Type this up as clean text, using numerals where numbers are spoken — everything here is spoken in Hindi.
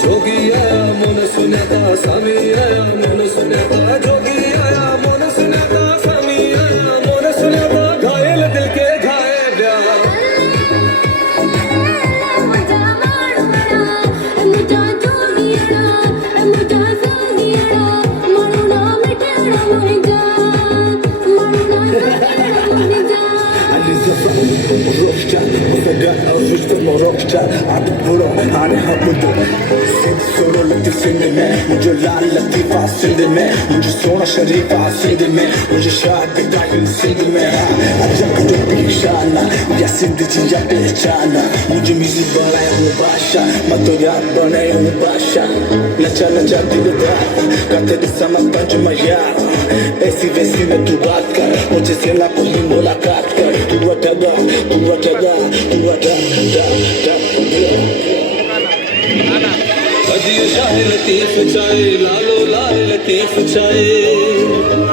जोगी आया मन सुनता स्वामी आया मन सुनता जोगी आया मन सुनता स्वामी आया मन सुनता घायल दिल के घायल मुझे लाल लतीफा सिंध में मुझे सोना शरीफा सिंध में मुझे शाह कटाई सिंध में अजक टोपी शाना या सिंध जी या पहचाना मुझे म्यूजिक बनाया हूँ बादशाह मैं तो याद बनाया हूँ बादशाह नचा नचा दिलदार का तेरे समा पंच यार ऐसी वैसी में तू बात कर मुझे से ना कोई मुलाकात कर तू अटगा तू अटगा तू अटगा शाह लतीफ चाहे लालो लाल लतीफ चाहे